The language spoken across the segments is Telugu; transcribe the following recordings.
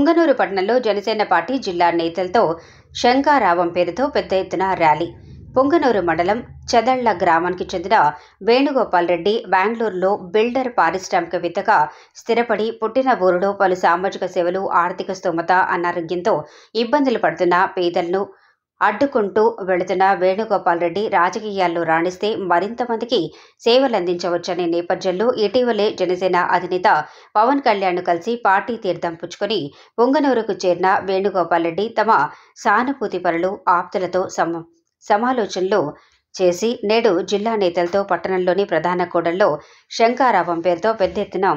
పుంగనూరు పట్టణంలో జనసేన పార్టీ జిల్లా నేతలతో శంఖారావం పేరుతో పెద్ద ఎత్తున ర్యాలీ. పుంగనూరు మండలం చదళ్ల గ్రామానికి చెందిన వేణుగోపాల్ రెడ్డి బెంగళూరులో బిల్డర్ పారిశ్రామికవేత్తగా స్థిరపడి పుట్టిన ఊరిలో పలు సామాజిక సేవలు, ఆర్థిక స్తోమత, అనారోగ్యంతో ఇబ్బందులు పడుతున్న పేదలను అడ్డుకుంటూ వెళుతున్న వేణుగోపాల్ రెడ్డి రాజకీయాల్లో రాణిస్తే మరింత మందికి సేవలందించవచ్చనే నేపథ్యంలో ఇటీవలే జనసేన అధినేత పవన్ కళ్యాణ్ను కలిసి పార్టీ తీర్థం పుచ్చుకొని పుంగనూరుకు చేరిన వేణుగోపాల్ రెడ్డి తమ సానుభూతి పరులు, ఆప్తులతో సమాలోచనలు చేసి నేడు జిల్లా నేతలతో పట్టణంలోని ప్రధాన కూడల్లో శంఖారావం పేరుతో పెద్ద ఎత్తున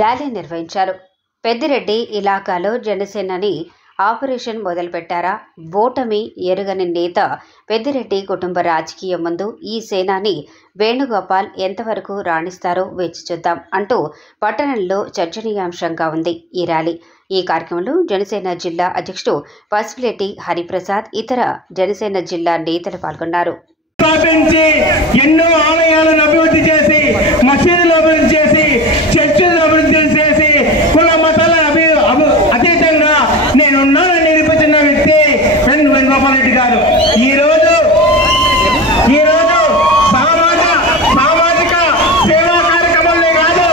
ర్యాలీ నిర్వహించారు. పెద్దిరెడ్డి ఇలాకాలో జనసేనని ఆపరేషన్ మొదలుపెట్టారా? ఓటమి ఎరుగని నేత పెద్దిరెడ్డి కుటుంబ రాజకీయం ముందు ఈ సేనాని వేణుగోపాల్ ఎంతవరకు రాణిస్తారో వేచి చూద్దాం అంటూ పట్టణంలో చర్చనీయాంశంగా ఉంది ఈ ర్యాలీ. ఈ కార్యక్రమంలో జనసేన జిల్లా అధ్యక్షుడు పసుపులేటి హరిప్రసాద్, ఇతర జనసేన జిల్లా నేతలు పాల్గొన్నారు. ఎన్నో ఆలయాలను అభివృద్ధి చేసి, మసీదులు అభివృద్ధి చేసి, చర్చిలు అభివృద్ధి చేసి, కుల మతాల అతీతంగా నేనున్నానని నిరూపించిన వ్యక్తి వేణుగోపాల్ రెడ్డి గారు. ఈ రోజు సామాజిక సేవా కార్యక్రమాలే కాదు,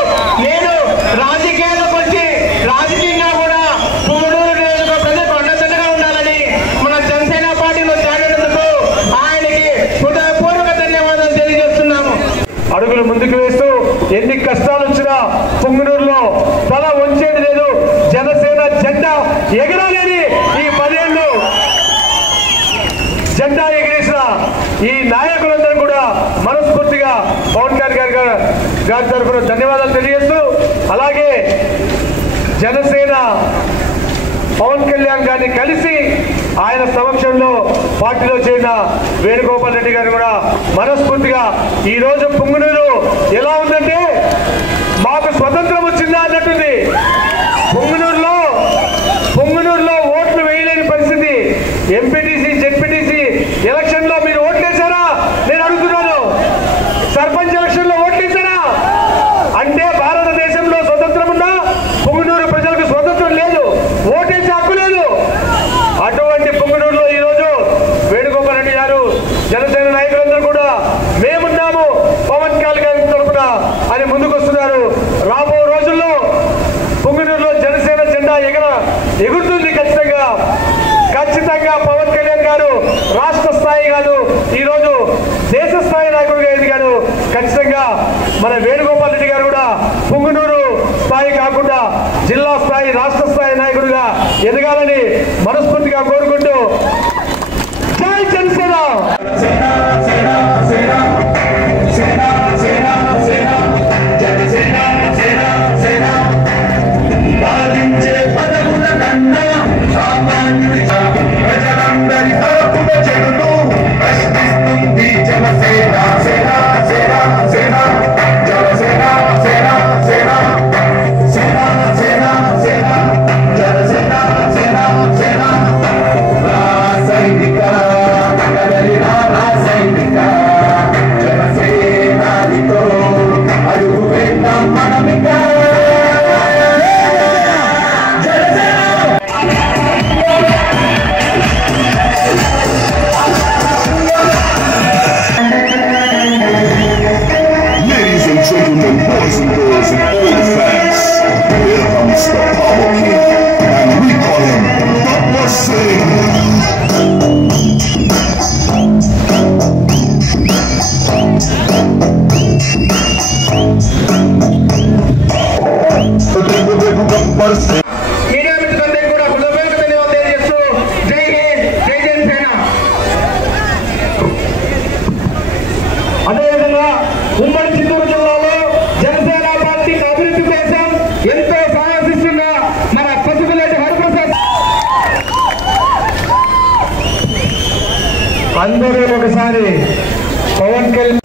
నేను రాజకీయాలకు వచ్చి రాజకీయంగా కూడా పుంగనూరు ప్రజలకు అండదండగా ఉండాలని మన జనసేన పార్టీలో చేరినందుకు ఆయనకి హృదయపూర్వక ధన్యవాదాలు తెలియజేస్తున్నాము. అడుగులు ముందుకు వేస్తూ ఎన్ని కష్టాలు వచ్చినా పుంగనూరులో తల వంచేది లేదు. జనసేన జెండా ఎగరాలని ఈ 10 ఏళ్ళు జెండా ఎగిరేసిన ఈ నాయకులందరూ కూడా మనస్ఫూర్తిగా పవన్ కళ్యాణ్ గారి తరఫున ధన్యవాదాలు తెలియజేస్తూ, అలాగే జనసేన పవన్ కళ్యాణ్ గారిని కలిసి ఆయన సమక్షంలో పార్టీలో చేరిన వేణుగోపాల్ రెడ్డి గారిని కూడా మనస్ఫూర్తిగా ఈ రోజు పుంగనూరు ఎలా ఉందంటే మాకు స్వతంత్రం వచ్చిందా అన్నట్టుంది. పుంగనూరులో ఓట్లు వేయలేని పరిస్థితి. ఎంపీటీసీ, జెడ్పీటీసీ ఎలక్షన్ లో మీరు ఓట్లేసారా? నేను అడుగుతున్నాను. సర్పంచ్ ఎలక్షన్ లో ఓట్లేసారా? అంటే భారతదేశంలో స్వతంత్రం ఉన్నా పుంగనూరు ప్రజలకు స్వతంత్రం లేదు, ఓటేసే హక్కు లేదు. అటువంటి పుంగనూరులో ఈరోజు వేణుగోపాల్ రెడ్డి గారు, జనసేన నాయకులందరూ కూడా మేమున్నాము పవన్ కళ్యాణ్ తరఫున అని ముందుకు వస్తున్నారు. రాబో రోజుల్లో పుంగనూరులో జనసేన జెండా ఎగురుతుంది. ఖచ్చితంగా పవన్ కళ్యాణ్ గారు రాష్ట్ర స్థాయి కాదు, ఈరోజు దేశ స్థాయి నాయకుడిగా ఎదిగారు. ఖచ్చితంగా మన వేణుగోపాల్ రెడ్డి గారు కూడా పుంగనూరు స్థాయి కాకుండా జిల్లా స్థాయి, రాష్ట్ర స్థాయి నాయకుడిగా ఎదగాలని మనస్ఫూర్తిగా కోరుకుంటూ జై Janasena. Boys and girls and all the fans, here comes the Power King, and we call him Butler Singh. Media మిత్రులందరికీ కూడా హృదయపూర్వక ధన్యవాదాలు తెలియజేస్తూ జై హింద్, జై జనసేన. అదేవిధంగా ఉమ్మడి చిత్తూరు జిల్లాలో జనసేన పార్టీ అభివృద్ధి కోసం ఎంతో సాహసిస్తున్న మన పసుపులేటి హరిప్రసాద్. అందరూ ఒకసారి పవన్ కళ్యాణ్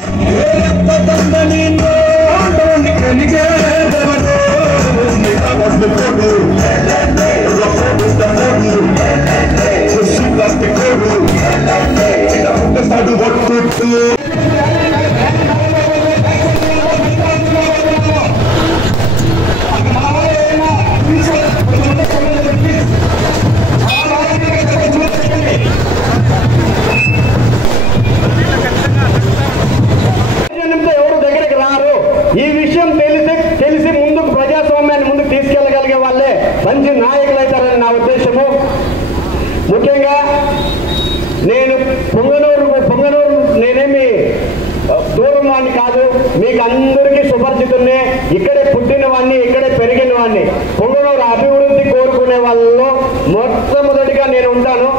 వాడిని కాదు, మీకు అందరికీ సుపరిచితున్నే, ఇక్కడే పుట్టిన వాడిని, ఇక్కడే పెరిగిన వాడిని. పొంగనూరు అభివృద్ధి కోరుకునే వాళ్ళలో మొట్టమొదటిగా నేను ఉంటాను.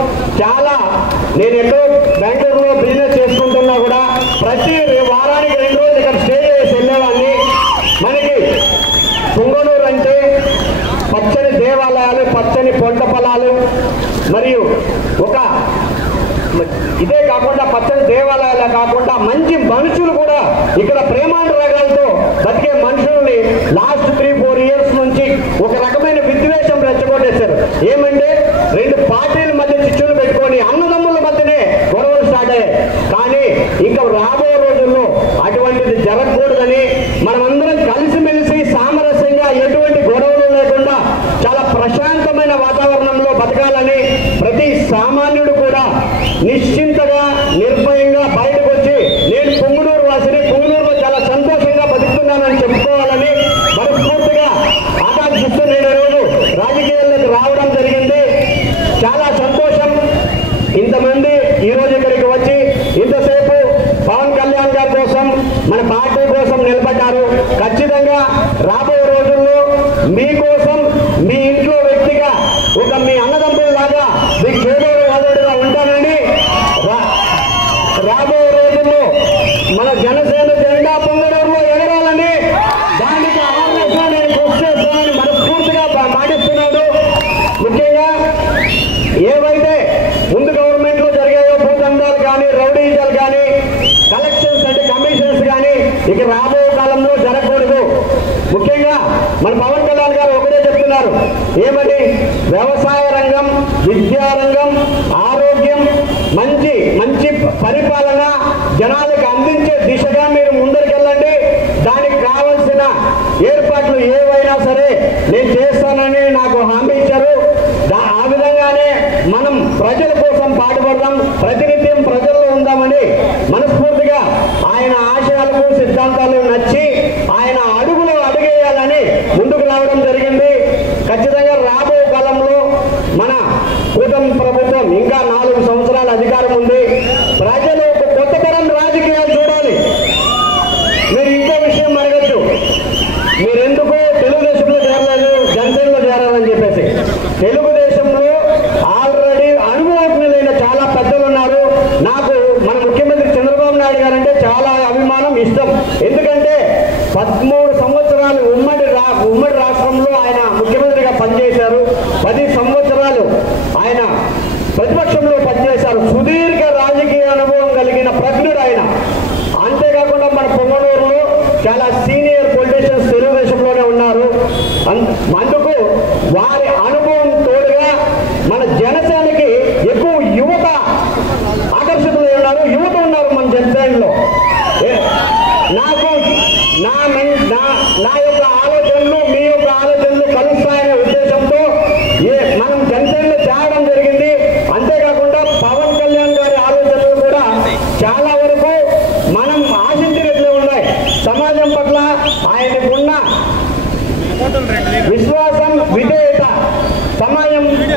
నేను ఎక్కడో బెంగళూరులో బిజినెస్ చేసుకుంటున్నా కూడా ప్రతి వారానికి 2 రోజులు ఇక్కడ స్టే చేసి వెళ్ళేవాడిని. మనకి పొంగనూరు అంటే పచ్చని దేవాలయాలు, పచ్చని పంట పొలాలు, మరియు ఇదే కాకుండా పచ్చని దేవాలయాలే కాకుండా మంచి మనుషులు కూడా ఇక్కడ ప్రేమానురాగాలతో బతికే మనుషుల్ని లాస్ట్ 3-4 ఇయర్స్ నుంచి ఒక రకమైన విద్వేషం రెచ్చగొట్టేశారు. ఏమంటే 2 పార్టీల మధ్య చిచ్చులు పెట్టుకొని అన్నదమ్ముల మధ్యనే గొడవలు స్టార్ట్ అయ్యాయి. కానీ ఇంకా రాబోయే రోజుల్లో అటువంటిది జరగకూడదని మనమందరం కలిసిమెలిసి సామరస్యంగా ఎటువంటి గొడవలు లేకుండా చాలా ప్రశాంతమైన వాతావరణంలో బతకాలని ప్రతి సామాన్యుడు కూడా నిశ్చింతగా నిర్భయంగా బయటకు వచ్చి నేను పొంగనూరు వాసిని, పొంగనూరులో చాలా సంతోషంగా బతుకుతున్నానని చెప్పుకోవాలని మనస్ఫూర్తిగా ఆకాంక్షిస్తూ నేను ఈరోజు రాజకీయాల్లోకి రావడం జరిగింది. చాలా సంతోషం. ఇంతమంది ఈరోజు ఇక్కడికి వచ్చి ఇంతసేపు పవన్ కళ్యాణ్ గారి కోసం, మన పార్టీ కోసం నిలబడ్డారు. ఖచ్చితంగా రాబోయే రోజుల్లో మీకోసం, మీ ఇంట్లో వ్యక్తిగా మీ అన్నదమ్ములాగా మీకు చేదోడు వాదోడుగా ఉంటానని, రాబోయే రోజుల్లో మన జనసేన జెండా పొంగనూరులో ఎగరాలని, దానికి అవేర్నెస్ నేను కృషి చేస్తానని మనస్ఫూర్తిగా మాటిస్తున్నాడు. ముఖ్యంగా ఏవైతే ముందు గవర్నమెంట్ లో జరిగాయో భూదందాలు కానీ, రౌడీజాలు కానీ, కలెక్షన్స్ అంటే కమిషన్స్ కానీ ఇక రాబోయే కాలంలో జరగకూడదు. ముఖ్యంగా మన పవన్ కళ్యాణ్ గారు ఒకటే చెప్తున్నారు, ఏమని? వ్యవసాయ రంగం, విద్యారంగం, ఆరోగ్యం, మంచి మంచి పరిపాలన జనాలకు అందించే దిశగా మీరు ముందరికెళ్ళండి. దానికి కావలసిన ఏర్పాట్లు ఏవైనా సరే నేను చేస్తానని నాకు హామీ ఇచ్చారు. ఆ విధంగానే మనం ప్రజల కోసం పాటుపడదాం, ప్రతినిత్యం ప్రజల్లో ఉందామని మనస్ఫూర్తిగా ఆయన ఆశయాలకు సిద్ధాంతాలు నచ్చి ఆయన అడుగులో అడుగేయాలని ముందుకు రావడం జరిగింది. ఖచ్చితంగా రాబోయే కాలంలో మన కూటమి ప్రభుత్వం ఇంకా 4 సంవత్సరాల అధికారం ఉంది. ప్రజలు ఒక కొత్త తరం రాజకీయాలు చూడాలి. మీరు ఇంకో విషయం అడగచ్చు, మీరెందుకు తెలుగుదేశంలో చేరలేదు, జనసేనలో చేరాలని చెప్పేసి. తెలుగుదేశంలో ఆల్రెడీ అనుభవజ్ఞులైన చాలా పెద్దలు ఉన్నారు. నాకు మన ముఖ్యమంత్రి చంద్రబాబు నాయుడు గారు అంటే చాలా అభిమానం, ఇష్టం. ఎందుకంటే 13 సంవత్సరాలు ఉమ్మడి రాష్ట్రంలో ఆయన ముఖ్యమంత్రిగా పనిచేశారు. 10 సంవత్సరాలు ఆయన ప్రతిపక్షంలో పనిచేశారు. సుదీర్ఘ రాజకీయ అనుభవం కలిగిన ప్రజ్ఞుడు ఆయన. అంతేకాకుండా మన పొంగనూరులో చాలా సీనియర్ పొలిటీషియన్స్ తెలుగుదేశంలోనే ఉన్నారు. అందుకు వారి అనుభవం తోడుగా మన జనసేనకి ఎక్కువ యువత ఆకర్షితులై ఉన్నారు, యువత ఉన్నారు మన జనసేనలో. నాకు నా యొక్క ఆలోచనలు, మీ యొక్క ఆలోచనలు కలుస్తాయనే ఉద్దేశంతో మనం జనసేనలో చేరడం జరిగింది. అంతేకాకుండా పవన్ కళ్యాణ్ గారి ఆలోచనలు కూడా చాలా వరకు మనం ఆశించినట్లే ఉన్నాయి. సమాజం పట్ల ఆయనకున్న విశ్వాసం, విధేయత, సామాజిక